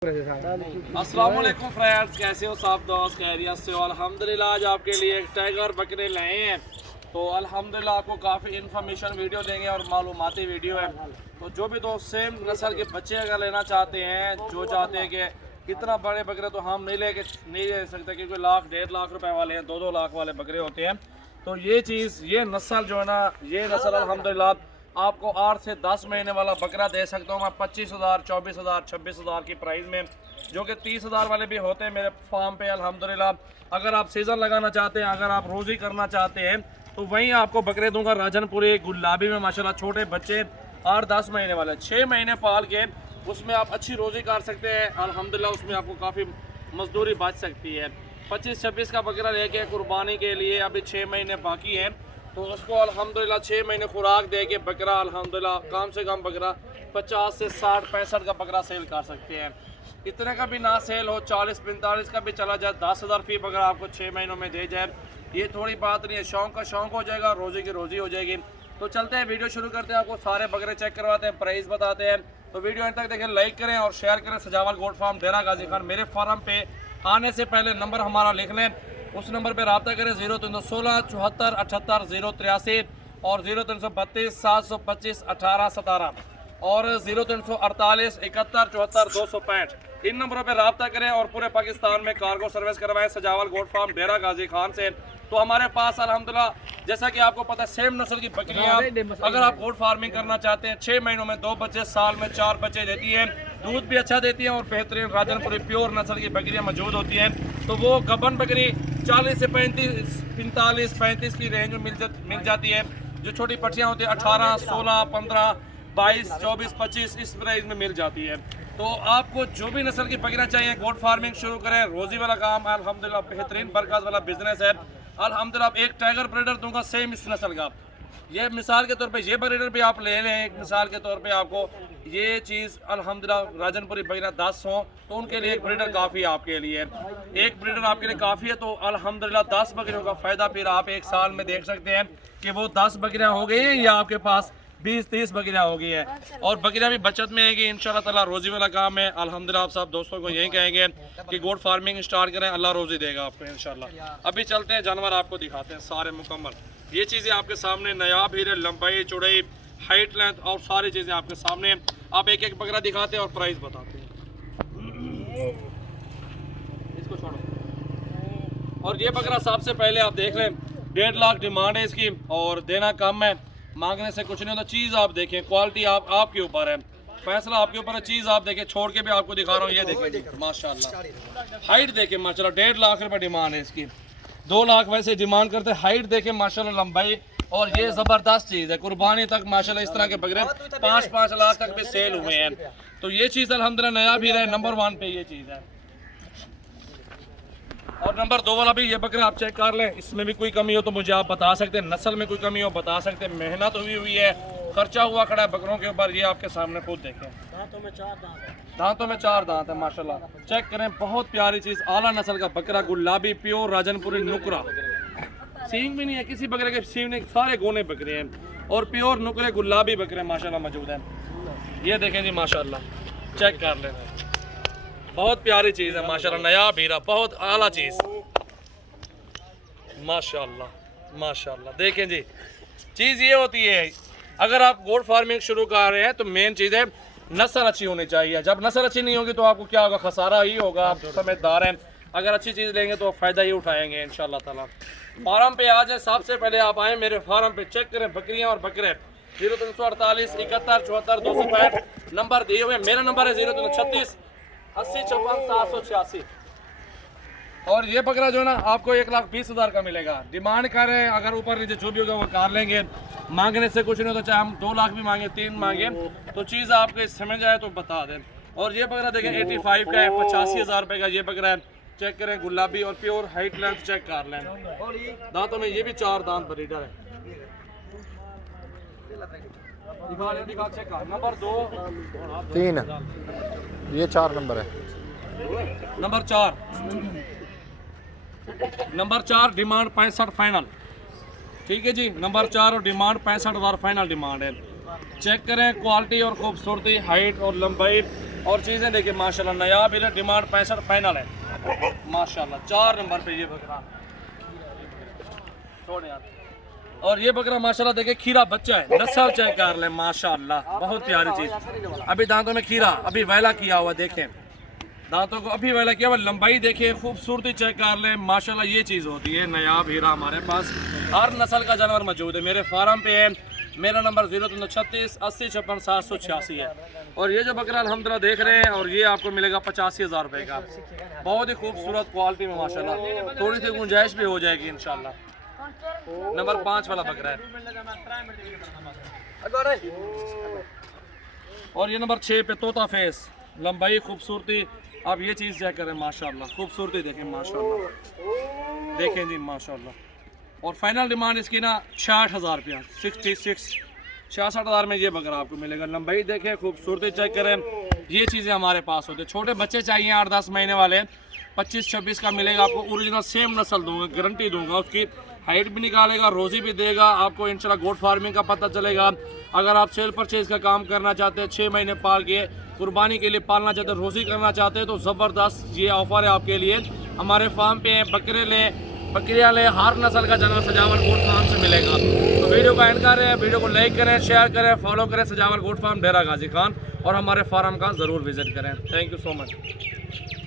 अस्सलाम वालेकुम फ्रेंड्स, कैसे हो सब दोस्त? खैरियत से हो? अल्हम्दुलिल्लाह। आज आपके लिए एक टाइगर बकरे लाए हैं, तो अल्हम्दुलिल्लाह आपको काफ़ी इन्फॉर्मेशन वीडियो देंगे और मालूमाती वीडियो है। तो जो भी दोस्त सेम नस्ल के बच्चे अगर लेना चाहते हैं, जो चाहते हैं कि इतना बड़े बकरे तो हम नहीं ले सकते क्योंकि लाख 1.5 लाख रुपए वाले हैं, 2-2 लाख वाले बकरे होते हैं। तो ये नस्ल जो है ना, ये नस्ल अल्हम्दुलिल्लाह आपको 8 से 10 महीने वाला बकरा दे सकता हूँ मैं 25,000, 24,000, 26,000 की प्राइस में, जो कि 30,000 वाले भी होते हैं मेरे फार्म पे अल्हम्दुलिल्लाह। अगर आप सीज़न लगाना चाहते हैं, अगर आप रोज़ी करना चाहते हैं, तो वहीं आपको बकरे दूंगा राजन पुरी गुलाबी में। माशाल्लाह छोटे बच्चे 8-10 महीने वाले 6 महीने पाल के उसमें आप अच्छी रोज़ी कर सकते हैं अल्हम्दुलिल्लाह। उसमें आपको काफ़ी मजदूरी बच सकती है। 25-26 का बकरा लेके कुर्बानी के लिए अभी 6 महीने बाकी हैं, तो उसको अल्हम्दुलिल्लाह 6 महीने खुराक दे के बकरा अल्हम्दुलिल्लाह कम से कम बकरा 50 से 60-65 का बकरा सेल कर सकते हैं। इतने का भी ना सेल हो, 40-45 का भी चला जाए, 10,000 फी बकरा आपको 6 महीनों में दे जाए, ये थोड़ी बात नहीं है। शौक का शौक हो जाएगा, रोज़ी की रोज़ी हो जाएगी। तो चलते हैं, वीडियो शुरू करते हैं, आपको सारे बकरे चेक करवाते हैं, प्राइस बताते हैं। तो वीडियो एंड तक देखें, लाइक करें और शेयर करें। सजावल गोट फार्म डेरा गाजी खान। मेरे फार्म पे आने से पहले नंबर हमारा लिख लें, उस नंबर पे रब्ता करें 0316 74 78 083 और 0332 725 1817 और 0348 71 74 265। इन नंबरों पे रब्ता करें और पूरे पाकिस्तान में कार्गो सर्विस करवाएं सजावल गोट फार्म डेरा गाजी खान से। तो हमारे पास अल्हम्दुलिल्लाह जैसा कि आपको पता है सेम नस्ल की बकरियां, अगर आप गोट फार्मिंग करना चाहते हैं, 6 महीनों में 2 बच्चे, साल में 4 बच्चे देती हैं, दूध भी अच्छा देती हैं और बेहतरीन राजन पुरी प्योर नस्ल की बकरियां मौजूद होती हैं। तो वो गबन बकरी 40 से 45 की रेंज में मिल जाती है। जो छोटी पट्टियाँ होती हैं 18, 16, 15, 22, 24, 25 इस प्राइस में मिल जाती है। तो आपको जो भी नस्ल की बकरियां चाहिए, गोट फार्मिंग शुरू करें, रोजी वाला काम है अल्हम्दुलिल्लाह, बेहतरीन बरकत वाला बिजनेस है अल्हम्दुलिल्लाह। एक टाइगर ब्रीडर दूंगा सेम इस नस्ल का, ये मिसाल के तौर पे ये ब्रीडर भी आप ले लें, एक मिसाल के तौर पे आपको ये चीज़ अल्हम्दुलिल्लाह राजन पुरी बकरियां 10 हों तो उनके लिए एक ब्रीडर काफ़ी है, आपके लिए एक ब्रीडर आपके लिए काफ़ी है। तो अल्हम्दुलिल्लाह 10 बकरियों का फ़ायदा फिर आप एक साल में देख सकते हैं कि वो 10 बकरियां हो गई हैं या आपके पास 20-30 बकरियां हो गई हैं। और बकरियां भी बचत में आएगी इंशाल्लाह ताला, रोज़ी वाला काम है अल्हम्दुलिल्लाह। आप सब दोस्तों को यही कहेंगे कि गोट फार्मिंग स्टार्ट करें, अल्लाह रोज़ी देगा आपको इंशाल्लाह। अभी चलते हैं, जानवर आपको दिखाते हैं सारे मुकम्मल। ये चीज़ें आपके सामने नयाब हीरे, लंबाई, चौड़ाई, हाइट, लेंथ और सारी चीज़ें आपके सामने। आप एक एक बकरा दिखाते हैं और प्राइस बताते हैं। इसको छोड़ो। और ये बकरा सबसे पहले आप देख लें, 1.5 लाख डिमांड है इसकी और देना कम है, मांगने से कुछ नहीं होता। चीज़ आप देखें, क्वालिटी आपके ऊपर है, फैसला आपके ऊपर है। चीज़ आप देखें, छोड़ के भी आपको दिखा रहा हूँ, ये देखें माशाल्लाह। हाइट देखें माशाल्लाह, 1.5 लाख रुपए डिमांड है इसकी, 2 लाख वैसे डिमांड करते हैं। हाइट देखें माशाल्लाह, लंबाई, और ये ज़बरदस्त चीज़ है। कुर्बानी तक माशाल्लाह इस तरह के बकरे 5-5 लाख तक भी सेल हुए हैं। तो ये चीज़ अल्हम्दुलिल्लाह नया भी रहे, नंबर 1 पे ये चीज़ है। और नंबर 2 वाला भी ये बकरा आप चेक कर लें, इसमें भी कोई कमी हो तो मुझे आप बता सकते हैं, नस्ल में कोई कमी हो बता सकते हैं। मेहनत हुई है, खर्चा हुआ खड़ा है बकरों के ऊपर, ये आपके सामने खुद देखें। दांतों में 4 दांत है माशाल्लाह, चेक करें। बहुत प्यारी चीज़, आला नस्ल का बकरा, गुलाबी प्योर राजन पुरी नुकरा, सींग भी नहीं है किसी बकरे के, सींग नहीं, सारे गोने बकरे हैं और प्योर नुकरे गुलाबी बकरे माशाल्लाह मौजूद हैं। ये देखें जी माशाल्लाह, चेक कर लें, बहुत प्यारी चीज़ है माशाल्लाह, नया हीरा, बहुत आला चीज़ माशाल्लाह माशाल्लाह। देखें जी, चीज़ ये होती है, अगर आप गोट फार्मिंग शुरू कर रहे हैं तो मेन चीज़ है नस्ल अच्छी होनी चाहिए। जब नस्ल अच्छी नहीं होगी तो आपको क्या होगा, खसारा ही होगा। आप समझदार हैं, अगर अच्छी चीज़ लेंगे तो फ़ायदा ही उठाएंगे इंशाल्लाह ताला। फार्म पे आ जाए, सबसे पहले आप आए मेरे फार्म पे, चेक करें बकरियां और बकरे। 0348 71 74 265 नंबर दिए हुए। मेरा नंबर है 0336 80 54 786। और ये बकरा जो है ना आपको 1,20,000 का मिलेगा। डिमांड करें, अगर ऊपर नीचे जो भी होगा वो कर लेंगे, मांगने से कुछ नहीं होता। चाहे हम 2 लाख भी मांगे, 3 मांगे, तो चीज़ आपको समझ आए तो बता दें। और ये बकरा देखें 85 का है, 85,000 रुपये का ये बकरा है। चेक करें, गुलाबी और प्योर, हाइट लेंथ चेक कर लें। दांतों में ये भी 4 दांत ब्रीडर है। दिखा चेक कर। नंबर 2 3 ये 4 नंबर है। नंबर 4 डिमांड 65 फाइनल, ठीक है जी। नंबर 4 और डिमांड 65,000 फाइनल डिमांड है। चेक करें क्वालिटी और खूबसूरती, हाइट और लंबाई, और चीज़ें देखिए माशाल्लाह नायाब हीरा, डिमांड 65 फाइनल है माशाल्लाह। 4 नंबर पे ये बकरा छोड़ यार। और ये बकरा माशाल्लाह देखिए खीरा बच्चा है, नस्ल चेक कर ले माशाल्लाह, बहुत प्यारी चीज़। अभी दांतों में खीरा, अभी वेला किया हुआ, देखें दांतों को अभी वेला किया हुआ, लंबाई देखिए, खूबसूरती चेक कर ले माशाल्लाह। ये चीज़ होती है नायाब हीरा, हमारे पास हर नस्ल का जानवर मौजूद है, मेरे फार्म पे है। मेरा नंबर 0336 80 56 786 है। और ये जो बकरा अल्हम्दुलिल्लाह देख रहे हैं, और ये आपको मिलेगा 85,000 रुपये का, बहुत ही खूबसूरत क्वालिटी में माशाल्लाह, थोड़ी सी गुंजाइश भी हो जाएगी इंशाल्लाह। नंबर 5 वाला बकरा है। और ये नंबर 6 पे तोता फेस, लंबाई खूबसूरती, आप ये चीज़ चेक करें माशाल्लाह, खूबसूरती देखें माशाल्लाह, देखें जी माशाल्लाह। और फाइनल डिमांड इसकी ना 60,000 रुपया, 66,000 में ये बकरा आपको मिलेगा। लंबाई देखें, खूबसूरती चेक करें, ये चीज़ें हमारे पास होती है। छोटे बच्चे चाहिए 8-10 महीने वाले, 25-26 का मिलेगा आपको, ओरिजिनल सेम नस्ल दूंगा, गारंटी दूंगा, उसकी हाइट भी निकालेगा, रोज़ी भी देगा आपको इंशाल्लाह। गोट फार्मिंग का पता चलेगा। अगर आप सेल परचेज का काम करना चाहते हैं, 6 महीने पाल के कुर्बानी के लिए पालना चाहते हैं, रोज़ी करना चाहते हैं, तो ज़बरदस्त ये ऑफ़र है आपके लिए। हमारे फार्म पे बकरे लें, बकरियाँ लें, हर नस्ल का जानवर सजावल गोट फार्म से मिलेगा। तो वीडियो को एंड करें, वीडियो को लाइक करें, शेयर करें, फॉलो करें सजावल गोट फार्म डेरा गाजी खान, और हमारे फार्म का ज़रूर विज़िट करें। Thank you so much.